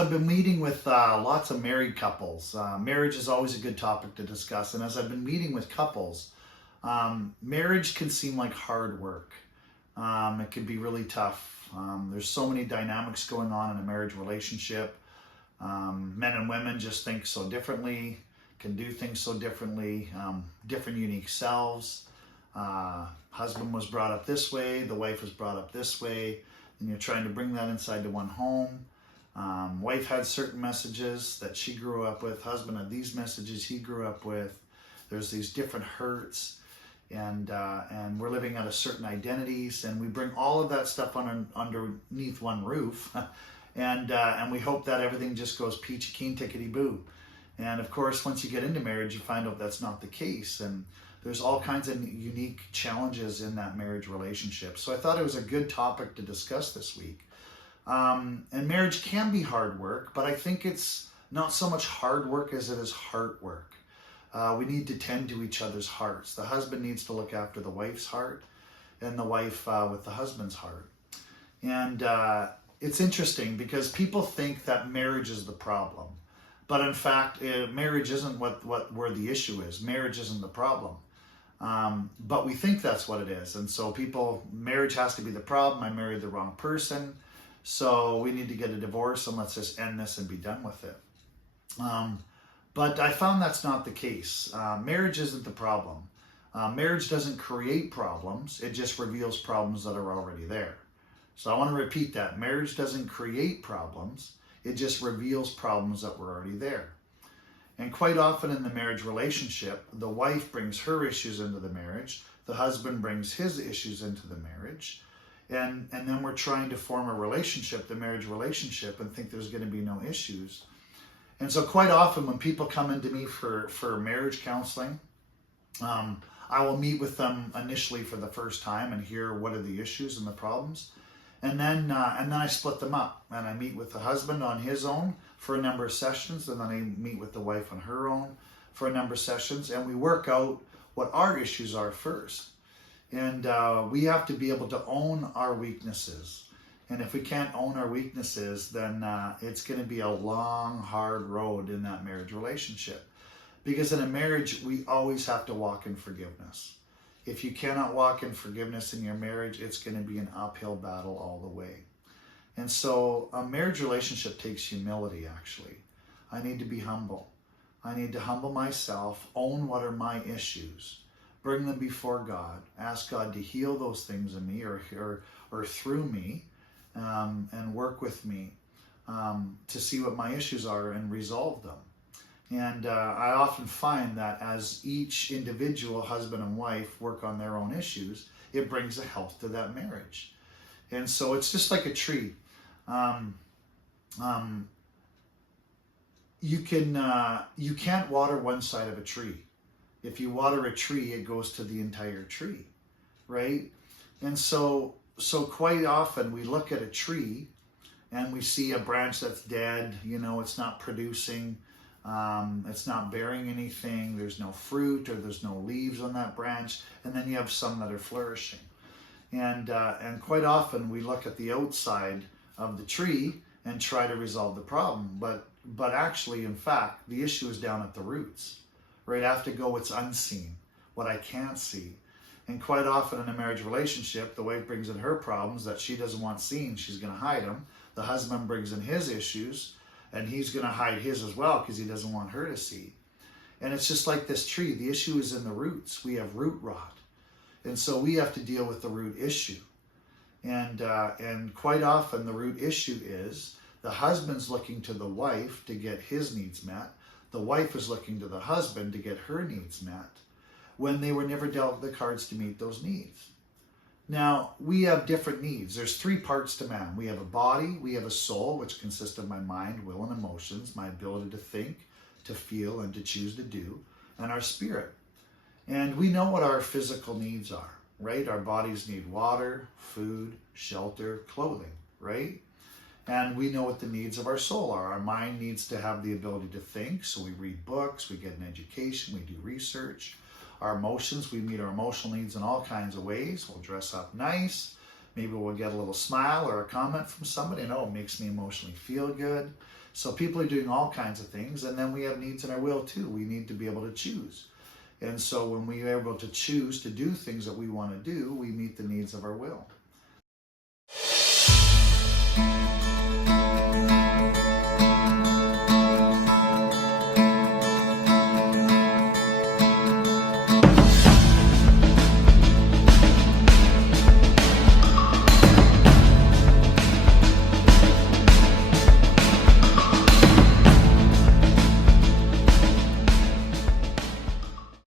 I've been meeting with lots of married couples, marriage is always a good topic to discuss. And as I've been meeting with couples, marriage can seem like hard work. It can be really tough. There's so many dynamics going on in a marriage relationship. Men and women just think so differently, can do things so differently, different unique selves. Husband was brought up this way, the wife was brought up this way, and you're trying to bring that inside to one home. Wife had certain messages that she grew up with. Husband had these messages he grew up with. There's these different hurts, and we're living out of certain identities, and we bring all of that stuff underneath one roof, and we hope that everything just goes peachy keen tickety boo. And of course, once you get into marriage, you find out that's not the case, and there's all kinds of unique challenges in that marriage relationship. So I thought it was a good topic to discuss this week. And marriage can be hard work, but I think it's not so much hard work as it is heart work. We need to tend to each other's hearts. The husband needs to look after the wife's heart, and the wife with the husband's heart. And it's interesting because people think that marriage is the problem. But in fact, marriage isn't where the issue is. Marriage isn't the problem. But we think that's what it is. And so marriage has to be the problem. I married the wrong person. So we need to get a divorce and let's just end this and be done with it. But I found that's not the case. Marriage isn't the problem. Marriage doesn't create problems. It just reveals problems that are already there. So I want to repeat that. Marriage doesn't create problems. It just reveals problems that were already there. And quite often in the marriage relationship, the wife brings her issues into the marriage. The husband brings his issues into the marriage. And then we're trying to form a relationship, the marriage relationship, and think there's going to be no issues. And so quite often when people come into me for marriage counseling, I will meet with them initially for the first time and hear what are the issues and the problems. And then I split them up, and I meet with the husband on his own for a number of sessions, and then I meet with the wife on her own for a number of sessions, and we work out what our issues are first. And we have to be able to own our weaknesses. And if we can't own our weaknesses, then it's going to be a long, hard road in that marriage relationship. Because in a marriage, we always have to walk in forgiveness. If you cannot walk in forgiveness in your marriage, it's going to be an uphill battle all the way. And so a marriage relationship takes humility, actually. I need to be humble. I need to humble myself, own what are my issues, bring them before God, ask God to heal those things in me or through me, and work with me to see what my issues are and resolve them. And I often find that as each individual husband and wife work on their own issues, it brings a health to that marriage. And so it's just like a tree. You can't water one side of a tree. If you water a tree, it goes to the entire tree, right? And so quite often we look at a tree and we see a branch that's dead, it's not producing, it's not bearing anything, there's no fruit or there's no leaves on that branch, and then you have some that are flourishing. And quite often we look at the outside of the tree and try to resolve the problem, but actually, in fact, the issue is down at the roots. Right? I have to go what's unseen, what I can't see. And quite often in a marriage relationship, the wife brings in her problems that she doesn't want seen. She's going to hide them. The husband brings in his issues, and he's going to hide his as well because he doesn't want her to see. And it's just like this tree. The issue is in the roots. We have root rot. And so we have to deal with the root issue. And quite often the root issue is the husband's looking to the wife to get his needs met. The wife is looking to the husband to get her needs met when they were never dealt the cards to meet those needs. Now, we have different needs. There's three parts to man. We have a body, we have a soul, which consists of my mind, will, and emotions, my ability to think, to feel, and to choose to do, and our spirit. And we know what our physical needs are, right? Our bodies need water, food, shelter, clothing, right? And we know what the needs of our soul are. Our mind needs to have the ability to think, so we read books, we get an education, we do research. Our emotions, we meet our emotional needs in all kinds of ways. We'll dress up nice, Maybe we'll get a little smile or a comment from somebody, and it makes me emotionally feel good. So people are doing all kinds of things, and then we have needs in our will too. We need to be able to choose. And so when we are able to choose to do things that we want to do, we meet the needs of our will.